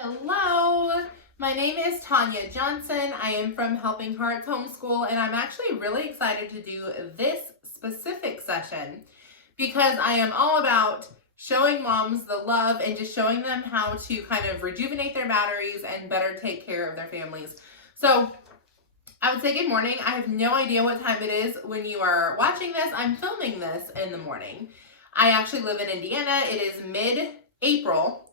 Hello, my name is Tanya Johnson. I am from Helping Hearts Homeschool, and I'm actually really excited to do this specific session because I am all about showing moms the love and just showing them how to kind of rejuvenate their batteries and better take care of their families. So I would say good morning. I have no idea what time it is when you are watching this. I'm filming this in the morning. I actually live in Indiana. It is mid-April.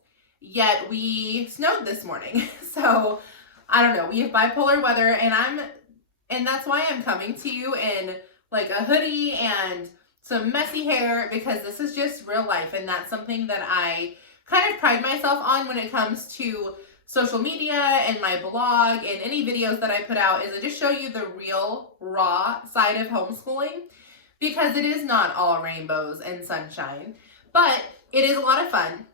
Yet we snowed this morning. So I don't know. We have bipolar weather and that's why I'm coming to you in like a hoodie and some messy hair because this is just real life. And that's something that I kind of pride myself on when it comes to social media and my blog and any videos that I put out is I just show you the real raw side of homeschooling because it is not all rainbows and sunshine, but it is a lot of fun.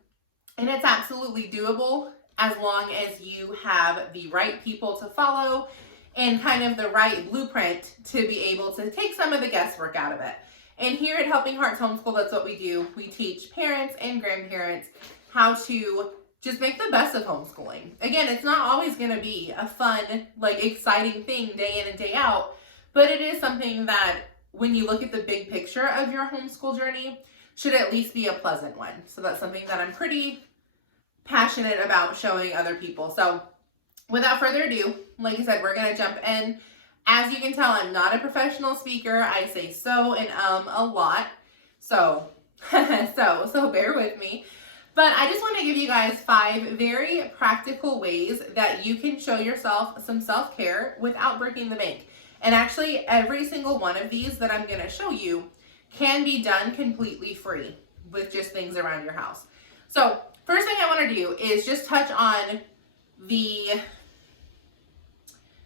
And it's absolutely doable as long as you have the right people to follow and kind of the right blueprint to be able to take some of the guesswork out of it. And here at Helping Hearts Homeschool, that's what we do. We teach parents and grandparents how to just make the best of homeschooling. Again, it's not always going to be a fun, like exciting thing day in and day out, but it is something that when you look at the big picture of your homeschool journey, should at least be a pleasant one. So that's something that I'm pretty passionate about showing other people. So without further ado, like I said, we're going to jump in. As you can tell, I'm not a professional speaker. I say so and a lot. So bear with me. But I just want to give you guys 5 very practical ways that you can show yourself some self-care without breaking the bank. And actually, every single one of these that I'm going to show you can be done completely free with just things around your house. So first thing I want to do is just touch on the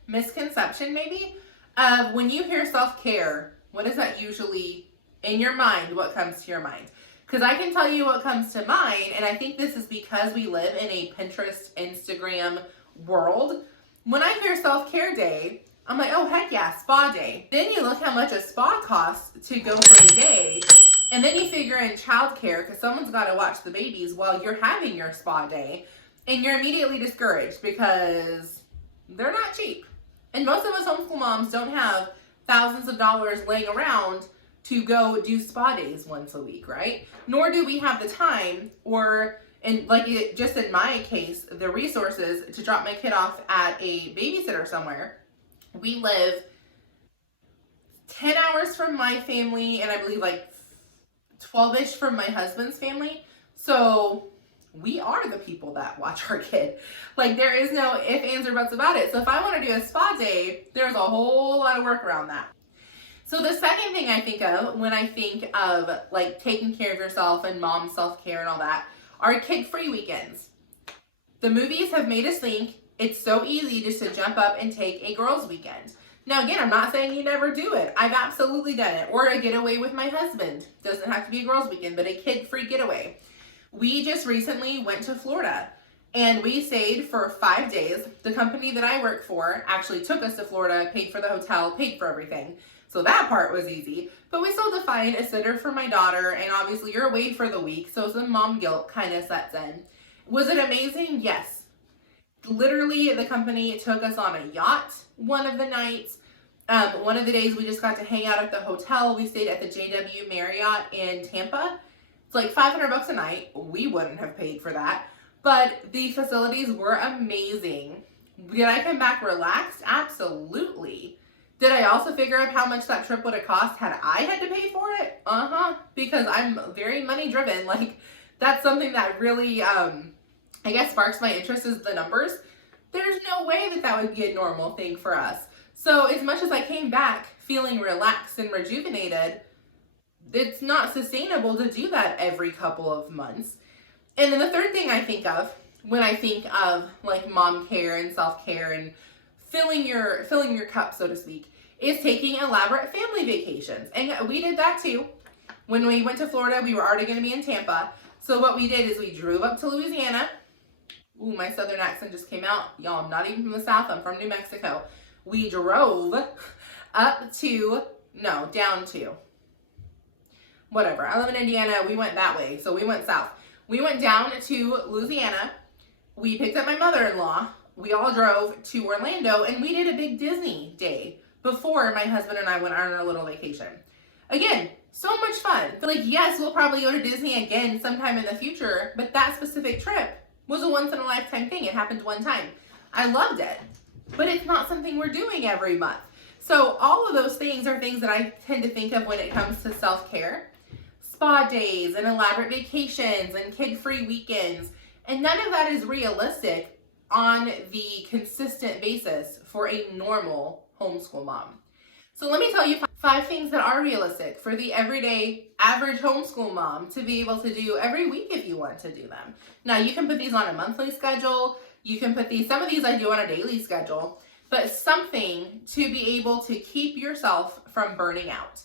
misconception maybe of when you hear self-care, what is that usually in your mind? What comes to your mind? Because I can tell you what comes to mind, and I think this is because we live in a Pinterest, Instagram world. When I hear self-care day, I'm like, oh, heck yeah, spa day. Then you look how much a spa costs to go for a day. And then you figure in childcare because someone's got to watch the babies while you're having your spa day. And you're immediately discouraged because they're not cheap. And most of us homeschool moms don't have thousands of dollars laying around to go do spa days once a week, right? Nor do we have the time just in my case, the resources to drop my kid off at a babysitter somewhere. We live 10 hours from my family and I believe like 12-ish from my husband's family. So we are the people that watch our kid. Like there is no ifs, ands, or buts about it. So if I want to do a spa day, there's a whole lot of work around that. So the second thing I think of when I think of like taking care of yourself and mom self-care and all that are kid-free weekends. The movies have made us think it's so easy just to jump up and take a girls' weekend. Now, again, I'm not saying you never do it. I've absolutely done it. Or a getaway with my husband. Doesn't have to be a girls' weekend, but a kid-free getaway. We just recently went to Florida, and we stayed for 5 days. The company that I work for actually took us to Florida, paid for the hotel, paid for everything. So that part was easy. But we still had to find a sitter for my daughter, and obviously you're away for the week, so some mom guilt kind of sets in. Was it amazing? Yes. Literally, the company took us on a yacht one of the nights. One of the days we just got to hang out at the hotel. We stayed at the JW Marriott in Tampa. It's like $500 a night. We wouldn't have paid for that. But the facilities were amazing. Did I come back relaxed? Absolutely. Did I also figure out how much that trip would have cost had I had to pay for it? Because I'm very money driven. Like, that's something that really, I guess sparks my interest is the numbers. There's no way that that would be a normal thing for us. So as much as I came back feeling relaxed and rejuvenated, it's not sustainable to do that every couple of months. And then the third thing I think of when I think of like mom care and self-care and filling your cup, so to speak, is taking elaborate family vacations. And we did that too. When we went to Florida, we were already going to be in Tampa. So what we did is we drove up to Louisiana. Ooh, my southern accent just came out. Y'all, I'm not even from the South. I'm from New Mexico. We drove down to, whatever. I live in Indiana. We went that way. So we went south. We went down to Louisiana we picked up my mother-in-law, we all drove to Orlando, and we did a big Disney day before my husband and I went on our little vacation. Again, so much fun. But like, yes, we'll probably go to Disney again sometime in the future, but that specific trip was a once in a lifetime thing. It happened one time. I loved it, but it's not something we're doing every month. So all of those things are things that I tend to think of when it comes to self-care. Spa days and elaborate vacations and kid-free weekends. And none of that is realistic on the consistent basis for a normal homeschool mom. So let me tell you 5 things that are realistic for the everyday average homeschool mom to be able to do every week if you want to do them. Now you can put these on a monthly schedule. You can put some of these I do on a daily schedule, but something to be able to keep yourself from burning out.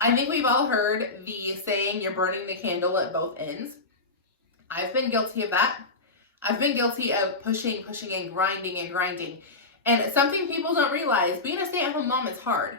I think we've all heard the saying, you're burning the candle at both ends. I've been guilty of that. I've been guilty of pushing and grinding. And something people don't realize, being a stay-at-home mom is hard.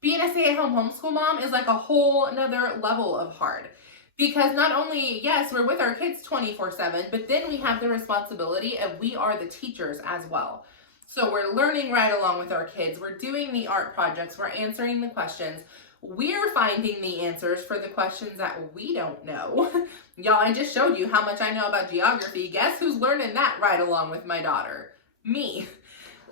Being a stay-at-home homeschool mom is like a whole another level of hard. Because not only, yes, we're with our kids 24/7, but then we have the responsibility of we are the teachers as well. So we're learning right along with our kids. We're doing the art projects. We're answering the questions. We're finding the answers for the questions that we don't know. Y'all, I just showed you how much I know about geography. Guess who's learning that right along with my daughter? Me.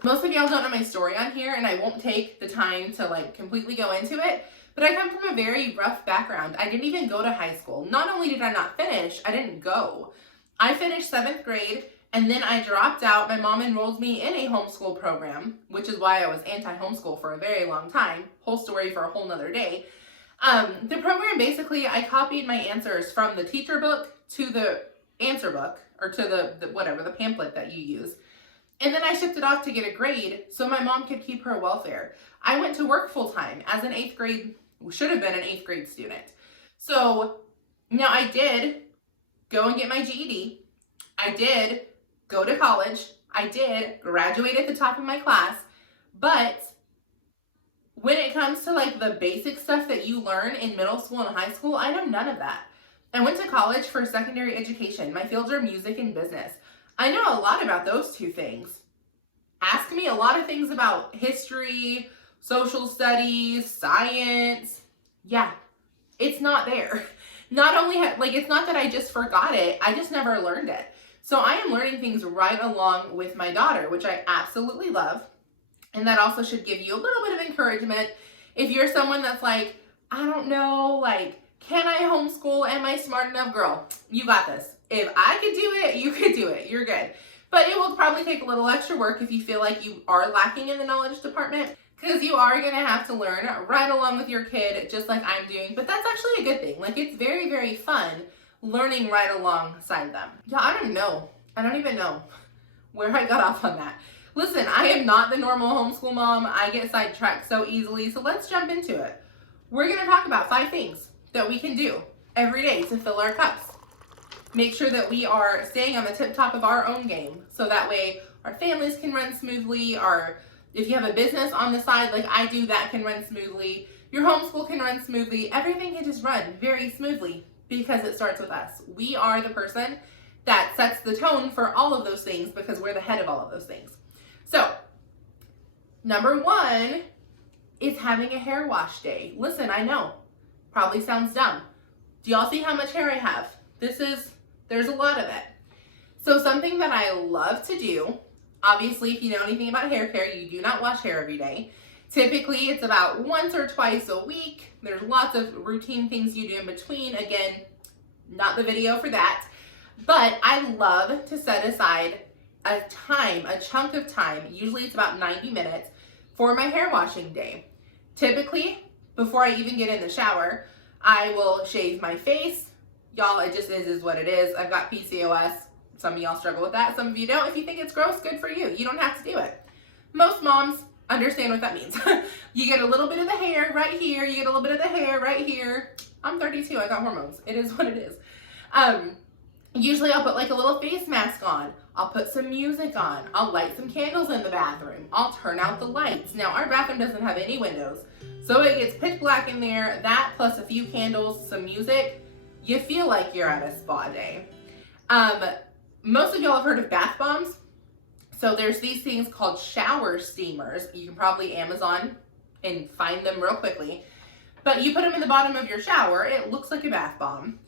Most of y'all don't know my story on here, and I won't take the time to like completely go into it, but I come from a very rough background. I didn't even go to high school. Not only did I not finish, I didn't go. I finished 7th grade, and then I dropped out. My mom enrolled me in a homeschool program, which is why I was anti-homeschool for a very long time. Whole story for a whole nother day. The program, basically, I copied my answers from the teacher book to the answer book, or to the pamphlet that you use. And then I shipped it off to get a grade so my mom could keep her welfare. I went to work full-time as an 8th grade, should have been an 8th grade student. So now I did go and get my GED. I did go to college. I did graduate at the top of my class. But when it comes to like the basic stuff that you learn in middle school and high school, I know none of that. I went to college for secondary education. My fields are music and business. I know a lot about those 2 things. Ask me a lot of things about history, social studies, science. Yeah, it's not there. Not only, it's not that I just forgot it, I just never learned it. So I am learning things right along with my daughter, which I absolutely love. And that also should give you a little bit of encouragement. If you're someone that's like, I don't know, like, can I homeschool? Am I smart enough? Girl, you got this. If I could do it, you could do it. You're good. But it will probably take a little extra work if you feel like you are lacking in the knowledge department, because you are going to have to learn right along with your kid, just like I'm doing. But that's actually a good thing. Like, it's very, very fun learning right alongside them. Yeah, I don't even know where I got off on that. Listen, I am not the normal homeschool mom. I get sidetracked so easily. So let's jump into it. We're going to talk about 5 things that we can do every day to fill our cups. Make sure that we are staying on the tip top of our own game, so that way our families can run smoothly. If you have a business on the side like I do, that can run smoothly. Your homeschool can run smoothly. Everything can just run very smoothly because it starts with us. We are the person that sets the tone for all of those things because we're the head of all of those things. So, number 1 is having a hair wash day. Listen, I know, probably sounds dumb. Do y'all see how much hair I have? There's a lot of it. So something that I love to do, obviously if you know anything about hair care, you do not wash hair every day. Typically it's about once or twice a week. There's lots of routine things you do in between. Again, not the video for that. But I love to set aside a chunk of time, usually it's about 90 minutes, for my hair washing day. Typically, before I even get in the shower, I will shave my face. Y'all, it just is what it is. I've got PCOS. Some of y'all struggle with that. Some of you don't. If you think it's gross, good for you. You don't have to do it. Most moms understand what that means. You get a little bit of the hair right here. You get a little bit of the hair right here. I'm 32. I got hormones. It is what it is. Usually I'll put like a little face mask on. I'll put some music on. I'll light some candles in the bathroom. I'll turn out the lights. Now, our bathroom doesn't have any windows, so it gets pitch black in there. That plus a few candles, some music, you feel like you're at a spa day. most of y'all have heard of bath bombs. So there's these things called shower steamers. You can probably Amazon and find them real quickly. But you put them in the bottom of your shower. It looks like a bath bomb.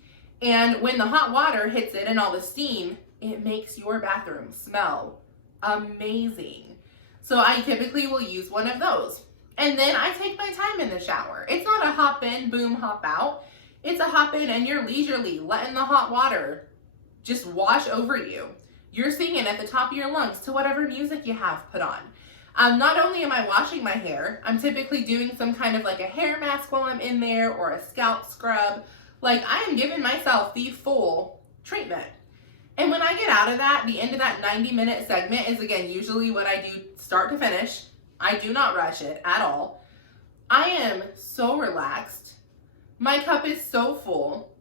And when the hot water hits it and all the steam, it makes your bathroom smell amazing. So I typically will use one of those. And then I take my time in the shower. It's not a hop in, boom, hop out. It's a hop in and you're leisurely letting the hot water just wash over you. You're singing at the top of your lungs to whatever music you have put on. Not only am I washing my hair, I'm typically doing some kind of like a hair mask while I'm in there or a scalp scrub. Like I am giving myself the full treatment. And when I get out of that, the end of that 90-minute segment is again usually what I do start to finish. I do not rush it at all. I am so relaxed. My cup is so full.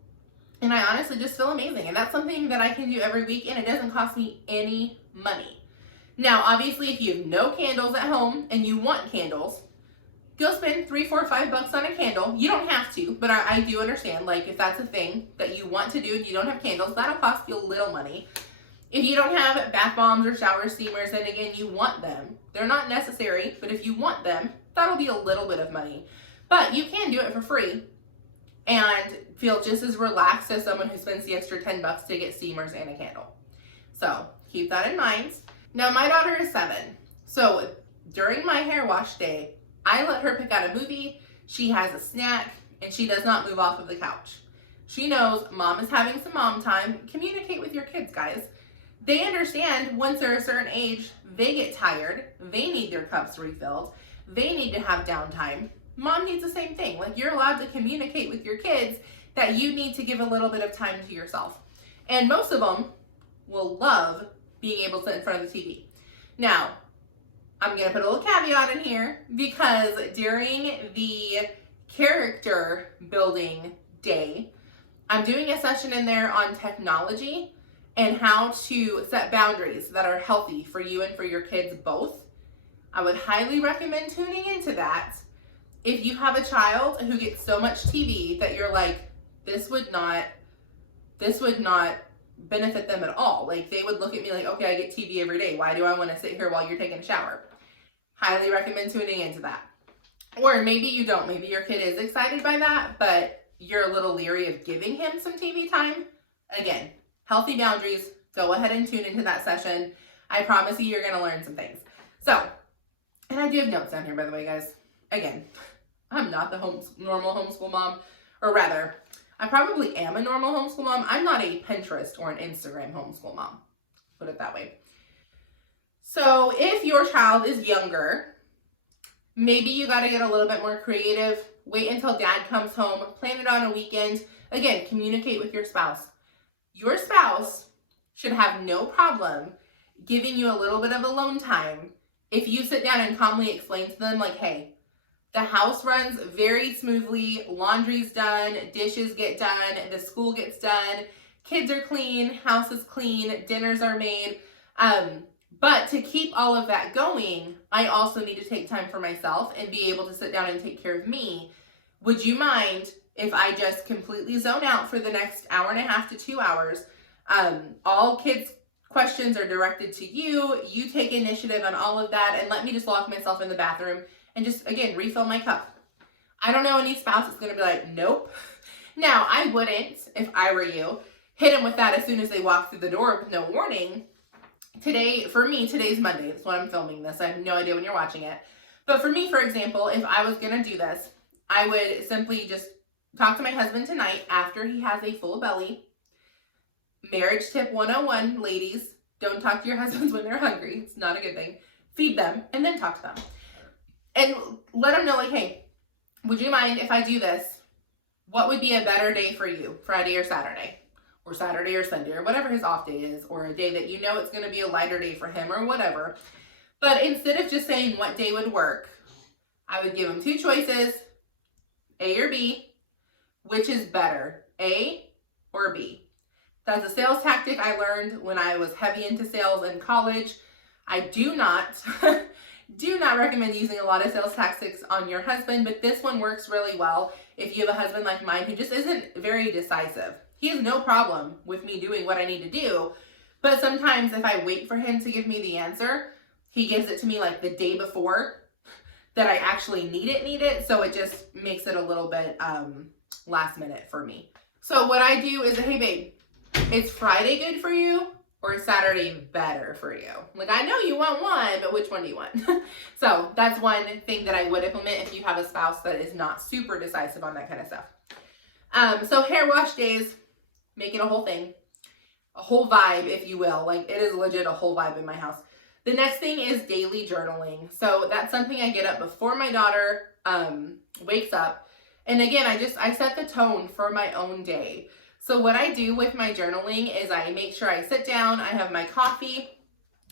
And I honestly just feel amazing. And that's something that I can do every week and it doesn't cost me any money. Now, obviously, if you have no candles at home and you want candles, go spend $3, $4, $5 on a candle. You don't have to, but I do understand, like, if that's a thing that you want to do and you don't have candles, that'll cost you a little money. If you don't have bath bombs or shower steamers, and again, you want them, they're not necessary, but if you want them, that'll be a little bit of money. But you can do it for free and feel just as relaxed as someone who spends the extra $10 to get steamers and a candle. So keep that in mind. Now, my daughter is 7, so during my hair wash day, I let her pick out a movie, she has a snack, and she does not move off of the couch. She knows mom is having some mom time. Communicate with your kids, guys. They understand once they're a certain age, they get tired, they need their cups refilled, they need to have downtime. Mom needs the same thing. Like, you're allowed to communicate with your kids that you need to give a little bit of time to yourself. And most of them will love being able to sit in front of the TV. Now, I'm going to put a little caveat in here because during the character building day, I'm doing a session in there on technology and how to set boundaries that are healthy for you and for your kids both. I would highly recommend tuning into that. If you have a child who gets so much TV that you're like, this would not benefit them at all. Like, they would look at me like, okay, I get TV every day. Why do I want to sit here while you're taking a shower? Highly recommend tuning into that. Or maybe you don't. Maybe your kid is excited by that, but you're a little leery of giving him some TV time. Again, healthy boundaries. Go ahead and tune into that session. I promise you're going to learn some things. So, and I do have notes down here, by the way, guys. Again, I'm not the normal homeschool mom, or rather, I probably am a normal homeschool mom. I'm not a Pinterest or an Instagram homeschool mom. Put it that way. So if your child is younger, maybe you got to get a little bit more creative. Wait until dad comes home. Plan it on a weekend. Again, communicate with your spouse. Your spouse should have no problem giving you a little bit of alone time if you sit down and calmly explain to them, like, hey, the house runs very smoothly, laundry's done, dishes get done, the school gets done, kids are clean, house is clean, dinners are made. But to keep all of that going, I also need to take time for myself and be able to sit down and take care of me. Would you mind if I just completely zone out for the next hour and a half to 2 hours? All kids' questions are directed to you. You take initiative on all of that and let me just lock myself in the bathroom and just, again, refill my cup. I don't know any spouse that's going to be like, nope. Now, I wouldn't, if I were you, hit them with that as soon as they walk through the door with no warning. For me, today's Monday. That's when I'm filming this. I have no idea when you're watching it. But for me, for example, if I was going to do this, I would simply just talk to my husband tonight after he has a full belly. Marriage tip 101, ladies, don't talk to your husbands when they're hungry. It's not a good thing. Feed them and then talk to them. And let them know, like, hey, would you mind if I do this? What would be a better day for you, Friday or Saturday? Or Saturday or Sunday, or whatever his off day is, or a day that you know it's going to be a lighter day for him or whatever. But instead of just saying what day would work, I would give him 2 choices, A or B. Which is better, A or B? That's a sales tactic I learned when I was heavy into sales in college. I do not recommend using a lot of sales tactics on your husband, but this one works really well if you have a husband like mine who just isn't very decisive. He has no problem with me doing what I need to do, But sometimes if I wait for him to give me the answer, he gives it to me like the day before that I actually need it. So it just makes it a little bit last minute for me. So what I do is, hey babe, is Friday good for you? Or is Saturday better for you? Like, I know you want one, but which one do you want? So that's one thing that I would implement if you have a spouse that is not super decisive on that kind of stuff. So hair wash days, make it a whole thing. A whole vibe, if you will. Like, it is legit a whole vibe in my house. The next thing is daily journaling. So that's something I get up before my daughter wakes up. And again, I set the tone for my own day. So what I do with my journaling is I make sure I sit down, I have my coffee.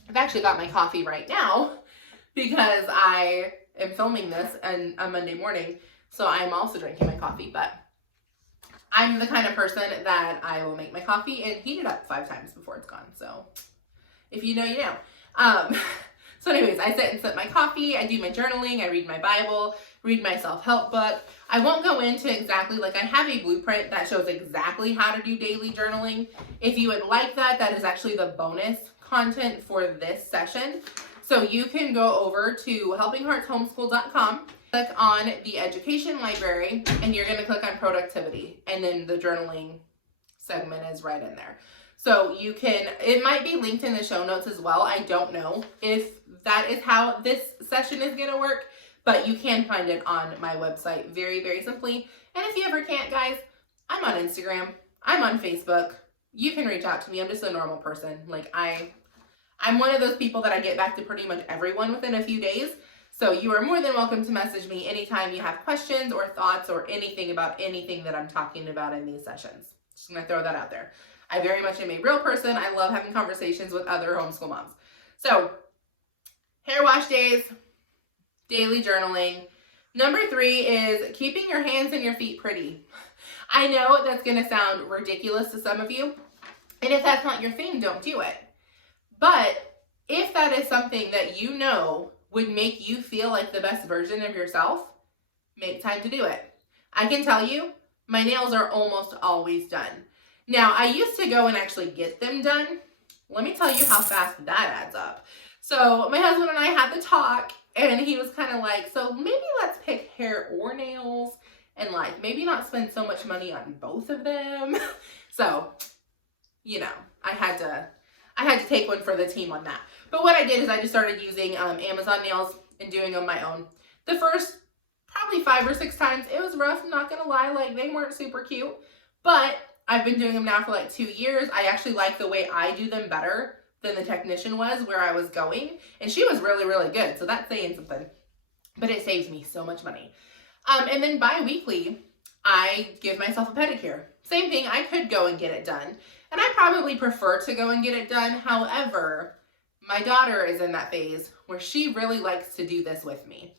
I've actually got my coffee right now because I am filming this on a Monday morning. So I'm also drinking my coffee, but I'm the kind of person that I will make my coffee and heat it up 5 times before it's gone. So if you know, you know. So anyways, I sit and sip my coffee, I do my journaling, I read my Bible, read my self-help book. I won't go into exactly, like I have a blueprint that shows exactly how to do daily journaling. If you would like that, that is actually the bonus content for this session. So you can go over to helpingheartshomeschool.com, click on the education library, and you're gonna click on productivity. And then the journaling segment is right in there. So you can, it might be linked in the show notes as well. I don't know if that is how this session is gonna work, but you can find it on my website very, very simply. And if you ever can't, guys, I'm on Instagram, I'm on Facebook. You can reach out to me. I'm just a normal person. Like I'm one of those people that I get back to pretty much everyone within a few days. So you are more than welcome to message me anytime you have questions or thoughts or anything about anything that I'm talking about in these sessions. Just gonna throw that out there. I very much am a real person. I love having conversations with other homeschool moms. So hair wash days, daily journaling. Number 3 is keeping your hands and your feet pretty. I know that's going to sound ridiculous to some of you. And if that's not your thing, don't do it. But if that is something that you know would make you feel like the best version of yourself, make time to do it. I can tell you, my nails are almost always done. Now, I used to go and actually get them done. Let me tell you how fast that adds up. So my husband and I had the talk, and he was kind of like, so maybe let's pick hair or nails and like maybe not spend so much money on both of them. So, you know, I had to take one for the team on that. But what I did is I just started using Amazon nails and doing them my own. The first probably 5 or 6 times, it was rough, I'm not gonna lie, like they weren't super cute, but I've been doing them now for like 2 years. I actually like the way I do them better than the technician was where I was going. And she was really, really good. So that's saying something. But it saves me so much money. And then bi-weekly, I give myself a pedicure. Same thing, I could go and get it done. And I probably prefer to go and get it done. However, my daughter is in that phase where she really likes to do this with me.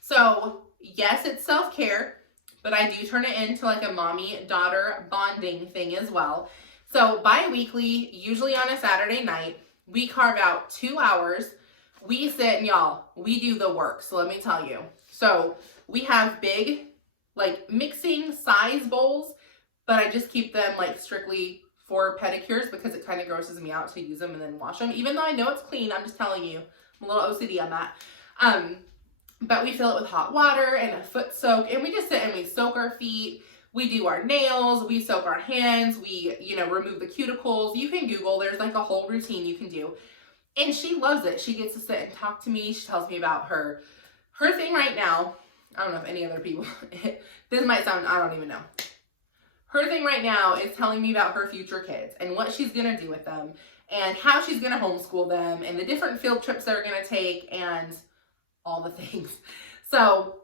So yes, it's self-care, but I do turn it into like a mommy-daughter bonding thing as well. So bi-weekly, usually on a Saturday night, we carve out 2 hours. We sit and y'all, we do the work. So let me tell you. So we have big, like mixing size bowls, but I just keep them like strictly for pedicures because it kind of grosses me out to use them and then wash them. Even though I know it's clean, I'm just telling you, I'm a little OCD on that. But we fill it with hot water and a foot soak, and we just sit and we soak our feet. We do our nails, we soak our hands, we, remove the cuticles. You can Google, there's like a whole routine you can do. And she loves it. She gets to sit and talk to me. She tells me about her thing right now. I don't know if any other people, this might sound, I don't even know. Her thing right now is telling me about her future kids and what she's going to do with them and how she's going to homeschool them and the different field trips they're going to take and all the things. So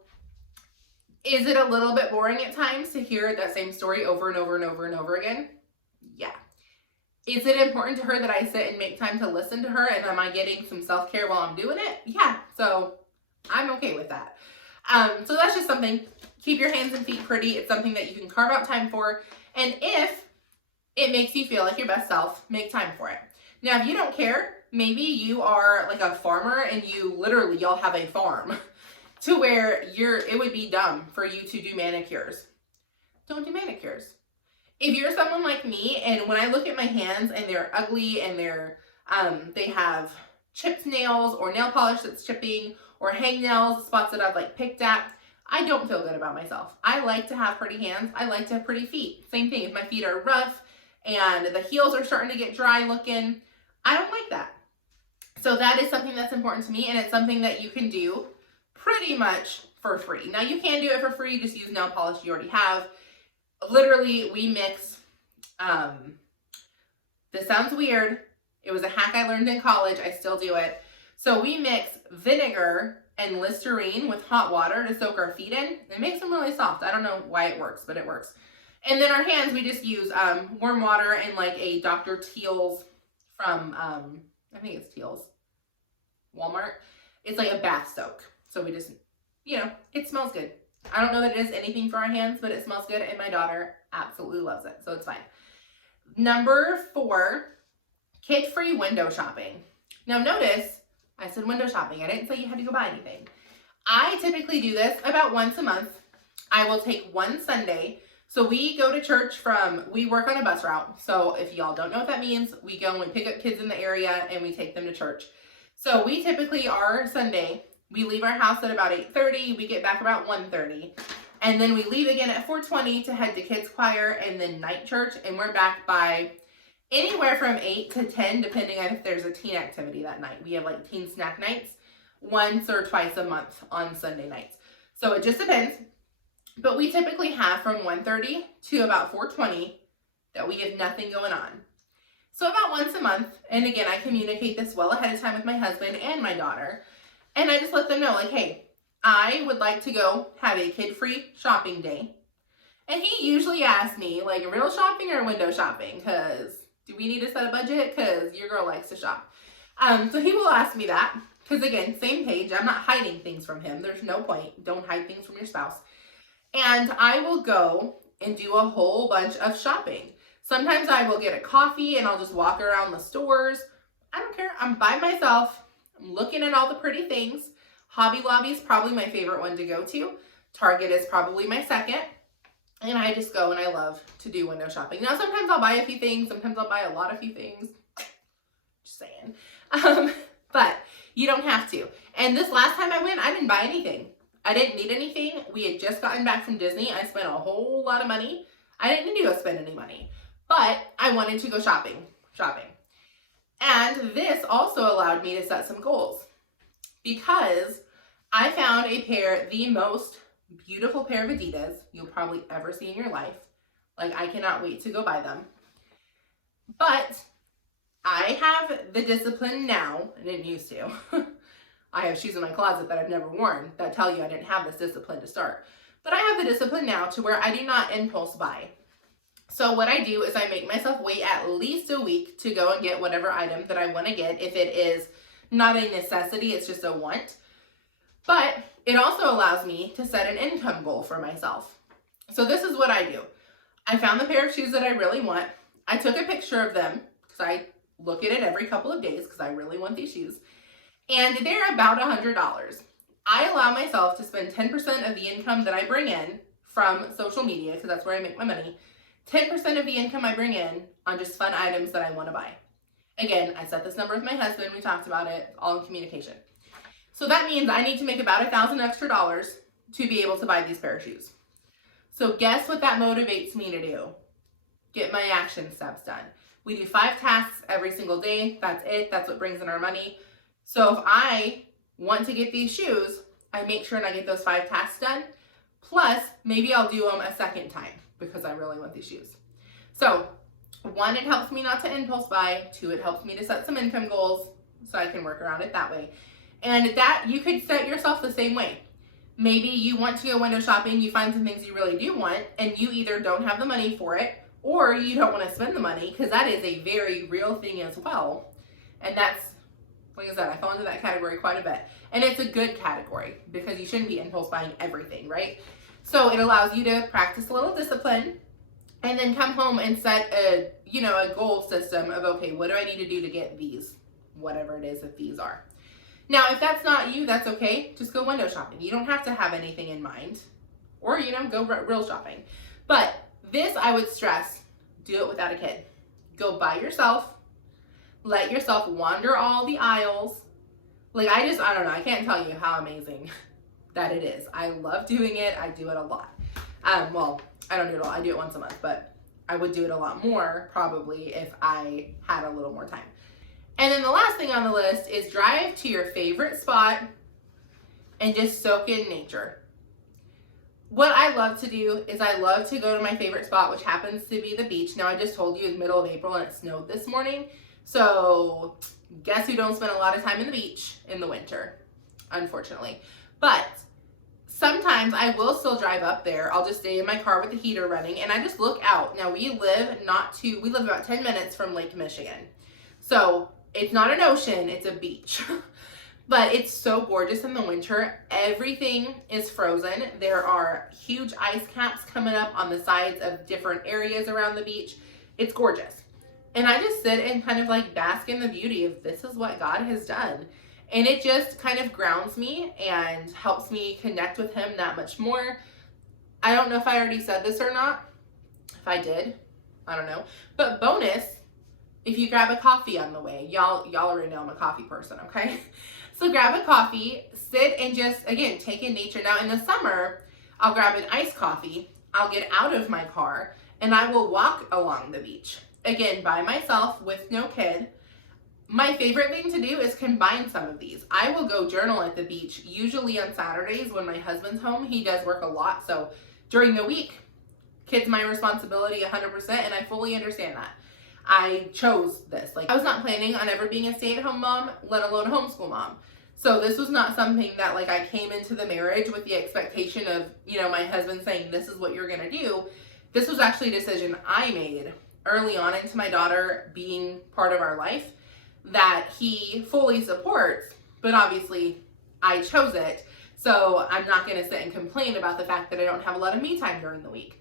is it a little bit boring at times to hear that same story over and over and over and over again? Yeah. Is it important to her that I sit and make time to listen to her, and am I getting some self-care while I'm doing it? Yeah. So I'm okay with that. So that's just something. Keep your hands and feet pretty. It's something that you can carve out time for. And if it makes you feel like your best self, make time for it. Now, if you don't care, maybe you are like a farmer and y'all have a farm to where it would be dumb for you to do manicures. Don't do manicures. if you're someone like me, and when I look at my hands and they're ugly and they have chipped nails or nail polish that's chipping or hangnails, spots that I've like picked at, I don't feel good about myself. I like to have pretty hands. I like to have pretty feet. Same thing, if my feet are rough and the heels are starting to get dry looking, I don't like that. So that is something that's important to me, and it's something that you can do pretty much for free. Now you can do it for free, just use nail polish you already have. Literally, we mix, this sounds weird. It was a hack I learned in college. I still do it. So we mix vinegar and Listerine with hot water to soak our feet in. It makes them really soft. I don't know why it works, but it works. And then our hands, we just use warm water and like a Dr. Teal's from, I think it's Teal's, Walmart. It's like a bath soak. So we just, it smells good. I don't know that it is anything for our hands, but it smells good, and my daughter absolutely loves it, so it's fine. Number 4, kid-free window shopping. Now notice, I said window shopping. I didn't say you had to go buy anything. I typically do this about once a month. I will take one Sunday. So we go to church we work on a bus route. So if y'all don't know what that means, we go and we pick up kids in the area and we take them to church. So we typically are Sunday. We leave our house at about 8:30. We get back about 1:30. And then we leave again at 4:20 to head to kids choir and then night church. And we're back by anywhere from 8 to 10, depending on if there's a teen activity that night. We have like teen snack nights once or twice a month on Sunday nights. So it just depends. But we typically have from 1:30 to about 4:20 that we have nothing going on. So about once a month, and again, I communicate this well ahead of time with my husband and my daughter. And I just let them know, like, hey, I would like to go have a kid-free shopping day. And he usually asks me, like, real shopping or window shopping? Because do we need to set a budget? Because your girl likes to shop. So he will ask me that. Because, again, same page. I'm not hiding things from him. There's no point. Don't hide things from your spouse. And I will go and do a whole bunch of shopping. Sometimes I will get a coffee and I'll just walk around the stores. I don't care. I'm by myself. I'm looking at all the pretty things. Hobby Lobby is probably my favorite one to go to. Target is probably my second. And I just go and I love to do window shopping. Now, sometimes I'll buy a few things. Sometimes I'll buy a lot of few things. Just saying. But you don't have to. And this last time I went, I didn't buy anything. I didn't need anything. We had just gotten back from Disney. I spent a whole lot of money. I didn't need to spend any money. But I wanted to go shopping. And this also allowed me to set some goals. Because I found the most beautiful pair of Adidas you'll probably ever see in your life. Like, I cannot wait to go buy them. But I have the discipline now. I didn't used to. I have shoes in my closet that I've never worn that tell you I didn't have this discipline to start. But I have the discipline now to where I do not impulse buy. So what I do is I make myself wait at least a week to go and get whatever item that I want to get. If it is not a necessity, it's just a want. But it also allows me to set an income goal for myself. So this is what I do. I found the pair of shoes that I really want. I took a picture of them because I look at it every couple of days because I really want these shoes. And they're about $100. I allow myself to spend 10% of the income that I bring in from social media, because that's where I make my money, 10% of the income I bring in on just fun items that I want to buy. Again, I set this number with my husband. We talked about it, all in communication. So that means I need to make about $1,000 extra to be able to buy these pair of shoes. So guess what that motivates me to do? Get my action steps done. We do 5 tasks every single day. That's it. That's what brings in our money. So if I want to get these shoes, I make sure and I get those 5 tasks done. Plus, maybe I'll do them a second time because I really want these shoes. So 1, it helps me not to impulse buy. 2, it helps me to set some income goals so I can work around it that way. And that you could set yourself the same way. Maybe you want to go window shopping, you find some things you really do want, and you either don't have the money for it or you don't want to spend the money, because that is a very real thing as well. And that's, like I said, I fall into that category quite a bit. And it's a good category because you shouldn't be impulse buying everything, right? So it allows you to practice a little discipline and then come home and set a goal system of, okay, what do I need to do to get these, whatever it is that these are. Now, if that's not you, that's okay. Just go window shopping. You don't have to have anything in mind, or, go real shopping. But this, I would stress, do it without a kid. Go by yourself. Let yourself wander all the aisles. Like, I don't know. I can't tell you how amazing that it is. I love doing it. I do it a lot. Well, I don't do it all. I do it once a month, but I would do it a lot more probably if I had a little more time. And then the last thing on the list is drive to your favorite spot and just soak in nature. What I love to do is I love to go to my favorite spot, which happens to be the beach. Now, I just told you it's middle of April and it snowed this morning. So guess who don't spend a lot of time in the beach in the winter, unfortunately. But sometimes I will still drive up there. I'll just stay in my car with the heater running and I just look out. Now, we live about 10 minutes from Lake Michigan. So it's not an ocean, it's a beach. But it's so gorgeous in the winter. Everything is frozen. There are huge ice caps coming up on the sides of different areas around the beach. It's gorgeous. And I just sit and kind of like bask in the beauty of this is what God has done. And it just kind of grounds me and helps me connect with him that much more. I don't know if I already said this or not. If I did, I don't know. But bonus, if you grab a coffee on the way, y'all already know I'm a coffee person, okay? So grab a coffee, sit and just, again, take in nature. Now in the summer, I'll grab an iced coffee, I'll get out of my car, and I will walk along the beach. Again, by myself with no kid. My favorite thing to do is combine some of these. I will go journal at the beach, usually on Saturdays when my husband's home. He does work a lot, so during the week, kid's my responsibility 100%, and I fully understand that. I chose this. Like, I was not planning on ever being a stay-at-home mom, let alone a homeschool mom. So this was not something that like I came into the marriage with the expectation of, you know, my husband saying this is what you're gonna do. This was actually a decision I made early on into my daughter being part of our life that he fully supports, but obviously I chose it. So I'm not gonna sit and complain about the fact that I don't have a lot of me time during the week.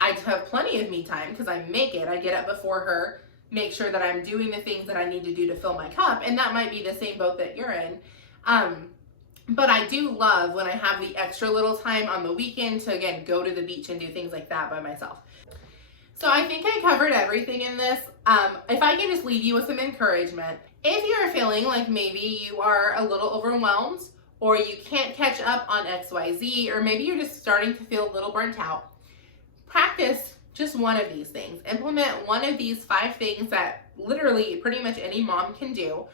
I have plenty of me time because I make it. I get up before her, make sure that I'm doing the things that I need to do to fill my cup, and that might be the same boat that you're in. But I do love when I have the extra little time on the weekend to, again, go to the beach and do things like that by myself. So I think I covered everything in this. If I can just leave you with some encouragement, if you're feeling like maybe you are a little overwhelmed or you can't catch up on XYZ, or maybe you're just starting to feel a little burnt out, practice just one of these things. Implement one of these 5 things that literally pretty much any mom can do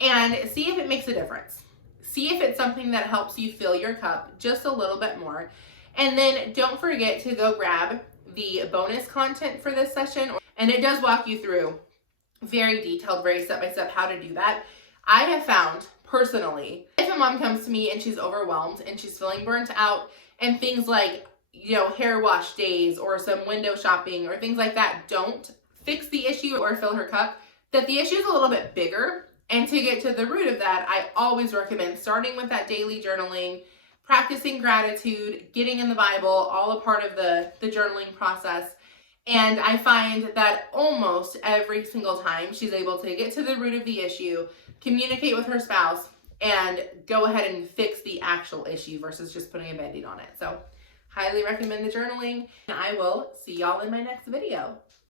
and see if it makes a difference. See if it's something that helps you fill your cup just a little bit more. And then don't forget to go grab the bonus content for this session. And it does walk you through very detailed, very step-by-step how to do that. I have found personally, if a mom comes to me and she's overwhelmed and she's feeling burnt out and things like, you know, hair wash days or some window shopping or things like that don't fix the issue or fill her cup, that the issue is a little bit bigger. And to get to the root of that, I always recommend starting with that daily journaling, practicing gratitude, getting in the Bible, all a part of the journaling process. And I find that almost every single time she's able to get to the root of the issue, communicate with her spouse, and go ahead and fix the actual issue versus just putting a Band-Aid on it. So highly recommend the journaling. And I will see y'all in my next video.